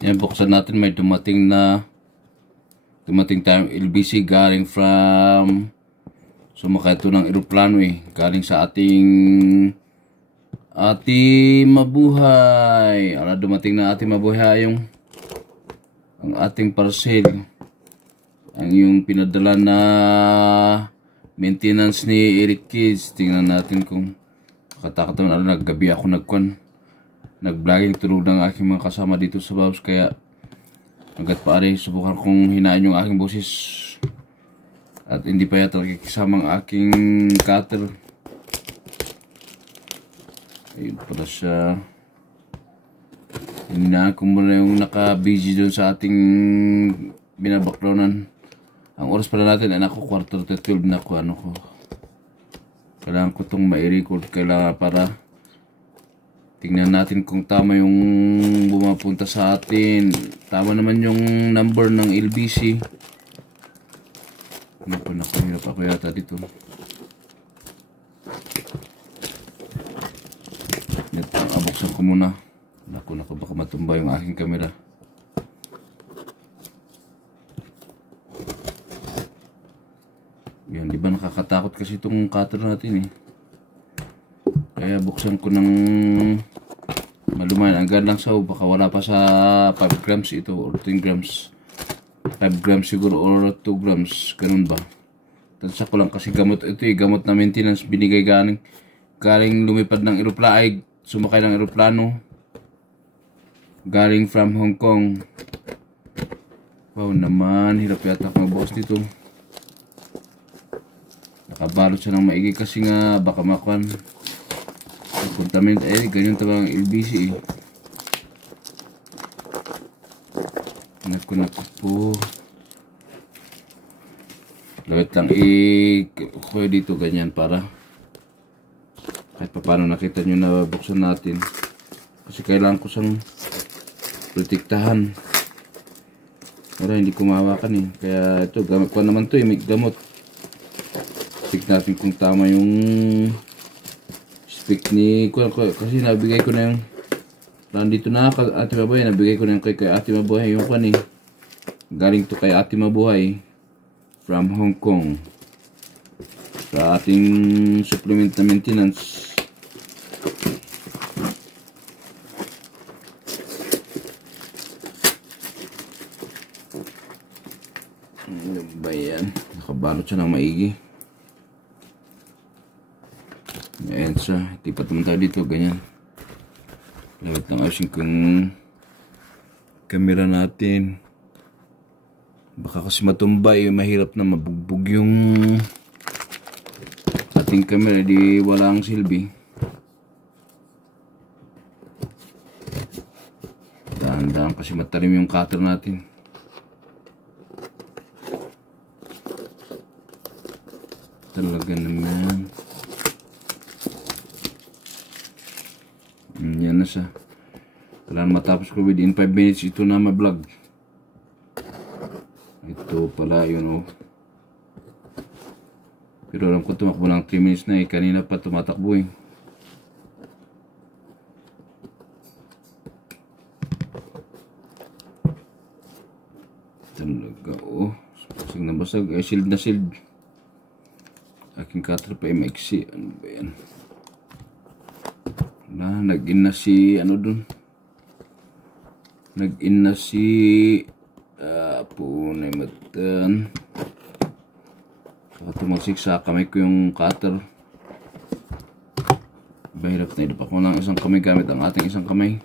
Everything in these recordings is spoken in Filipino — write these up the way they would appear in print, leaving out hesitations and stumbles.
Yan, buksan natin. May dumating tayong LBC galing from sumakay ito ng eroplano galing sa ating Mabuhay. Dumating na ating Mabuhay ang ating parcel, ang yung pinadala na maintenance ni Eric Kids. Tingnan natin kung katakot naman. Naggabi ako nag-vlogging, tulog ng aking mga kasama dito sa Babs, kaya hanggat paari subukan kong hinaan yung aking boses at hindi pa yata nakikisama ang aking cutter. Ayun pala siya. Hinaan ko muna yung naka-busy doon sa ating binabackgroundan. Ang oras pala natin ay nako 11:45 na ko. Kailangan ko itong ma-record, kailangan para tingnan natin kung tama yung bumapunta sa atin. Tama naman yung number ng LBC. Hirap ako yata dito. Abuksan ko muna. Naku, baka matumba yung aking camera. Yan, di ba nakakatakot kasi itong cutter natin Kaya buksan ko ng malumayan. Ang gandang saw, baka wala pa sa 5 grams ito or 10 grams. 5 grams siguro or 2 grams. Ganun ba? Tansa ko lang kasi gamot ito gamot na maintenance. Binigay galing lumipad ng eroplano, ay sumakay ng eroplano. Galing from Hong Kong. Wow naman, hirap yata akong magbukas dito. Nakabalot siya ng maigi kasi nga baka makuan. Contaminant, ganyan talaga ang LBC Naku po. Lagit lang kuya dito ganyan para kahit pa paano nakita nyo na buksan natin. Kasi kailangan ko siyang protektahan para hindi kumawakan Kaya ito, gamit ko naman ito may gamot. Tignan natin kung tama yung ni kasi nabigay ko na yung nandito na Ate Mabuhay, nabigay ko na yung kay Ate Mabuhay yung galing to kay Ate Mabuhay from Hong Kong sa ating supplement na maintenance. Ano ba yan? Nakabalot siya ng maigi. Ayan siya, tipat naman tayo dito, ganyan. Lawit lang ayusin kong camera natin. Baka kasi matumbay, mahirap na mabugbog yung ating camera, di wala ang silbi. Dahan-dahan kasi matalim yung cutter natin. Talaga naman. Yan na siya. Kailangan matapos ko within 5 minutes ito na ma-vlog. Ito pala yun Pero alam ko tumakbo ng 3 minutes na kanina pa tumatakbo Talaga basag na basag. Shield na shield. Aking cutter pa maiksi. Ano ba yan? Nag-in na si dun. Nag-in na si punay matan. Saka tumagsik sa kamay ko yung cutter. Bahirap na idapa ko ng isang kamay gamit ang ating isang kamay.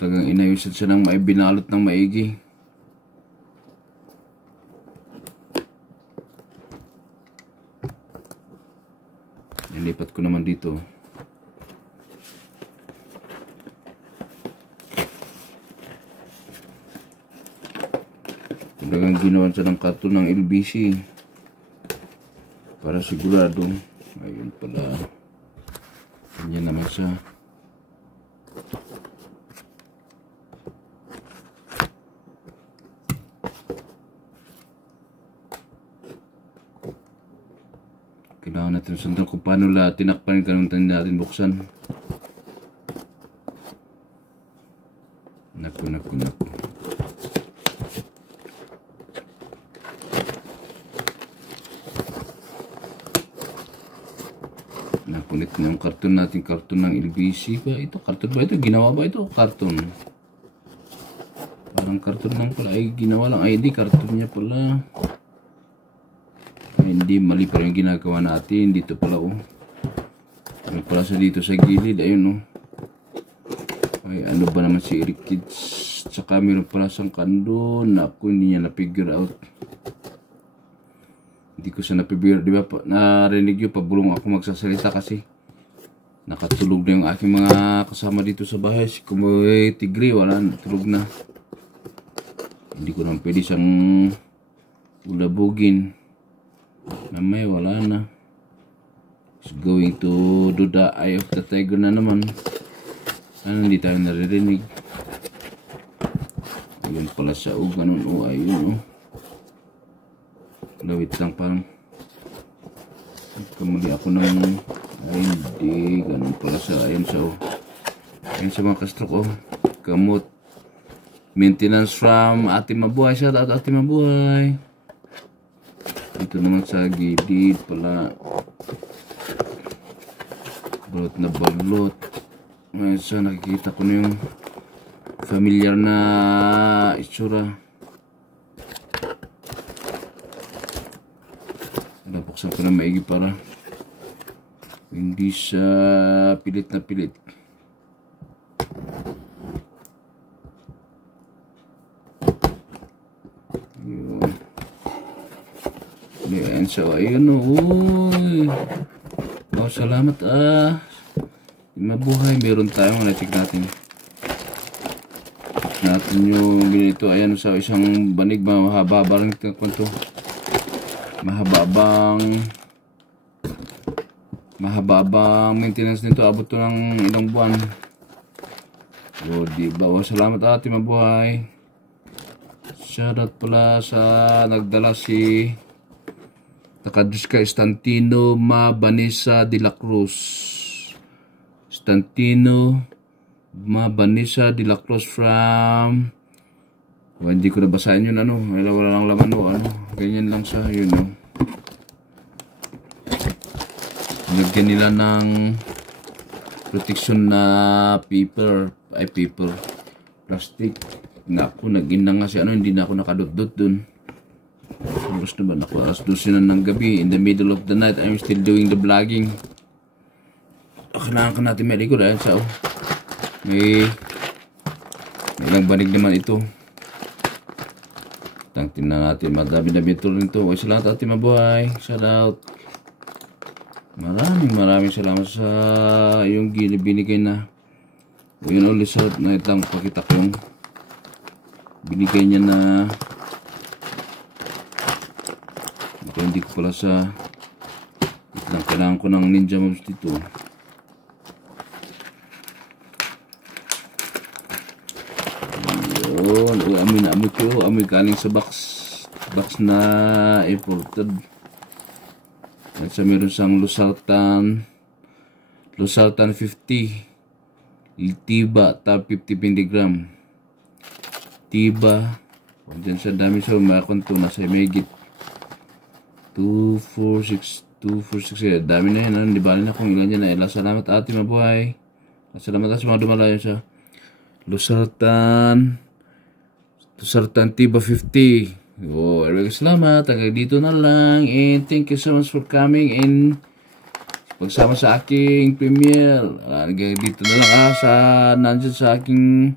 Talagang inayusan siya ng binalot ng maigi. Nilipat ko naman dito. Talagang ginawan siya ng karton ng LBC para sigurado. Ayun pala, ganyan naman siya. Kailangan natin sundan kung paano tinakpan yung kanuntan natin buksan. Naku. Nakunit na yung karton natin, karton ng LBC ba? Ito, karton ba ito? Ginawa ba ito? Karton. Parang karton lang pala. Ay, ginawa lang. Ay, di, karton niya pala. Ay, hindi, mali pa yung ginagawa natin. Dito pala, oh. Ano pala sa dito sa gilid? Ayun, oh. Ay, ano ba naman si Eric Kids? Tsaka meron pala siyang kandon. Naku, hindi niya na-figure out. Hindi ko siya napibigyan, di ba? Narinig yun, pabulong ako magsasalita kasi nakatulog na yung aking mga kasama dito sa bahay. Si Kumoy Tigre, wala na, tulog na. Hindi ko naman pwede siyang ulabugin. Mamaya, wala na. He's going to do the eye of the tiger na naman. Ano, hindi tayo naririnig. Ayun pala siya, oh, ganun, oh, ayun, oh. Lawit lang parang kamali ako ng ay hindi ganun pala sa ayun siya, oh. Ayun sa mga kastrok, oh. Kamot maintenance from Ate Mabuhay. Shout out Ate Mabuhay. Dito naman sa gilid pala balot na balot. Ayun siya, nakikita ko na yung familiar na itsura. Napuksan ko na maigi para hindi siya pilit na pilit. Ayun. Ayan siya. Ayun, uy. Oh, salamat, Mabuhay. Meron tayong natik natin. Natin yung ganito. Ayan sa isang banig. Mahaba rin ito kwento. Mahababang maintenance nito, abot to ng ilang buwan. O diba, salamat Ate Mabuhay. Shoutout pala sa nagdala si Takadriska Estantino Mabanisa de la Cruz. Estantino Mabanisa de la Cruz from hindi ko nabasahin yun, ano, wala lang laman, o ano, ganyan lang sa yun, no. Nagyan nila ng protection na paper, plastic. Naku, nag-in na nga si ano, hindi na ako nakadot-dot dun. Tapos na ba, naku, alas 12 na ng gabi, in the middle of the night, I'm still doing the vlogging. Kailangan ka natin maligo dahil sa, may ilang banig naman ito. Tingnan natin, madami-dami ito rin ito. Salamat Ate Mabuhay. Shout out. Maraming salamat sa yung binigay na. Yun ulit sa na itang pakita ko yung binigay niya na hindi ko pala sa itang kailangan ko ng Ninja Moves dito. Amoy galing sa box na imported. At sa meron siyang Losartan 50 Tiba top 50 pindigram Tiba. Diyan sa dami sa makonto na sa megit 246 dami na yan, di bali na kung ilan yan na. Salamat Ate Mabuhay. Salamat sa mga dumalayo sa Losartan Tiba 50. Oh, salamat. Hanggang dito na lang. And thank you so much for coming and pagsama sa aking premiere. Hanggang dito na lang sa nandyan sa aking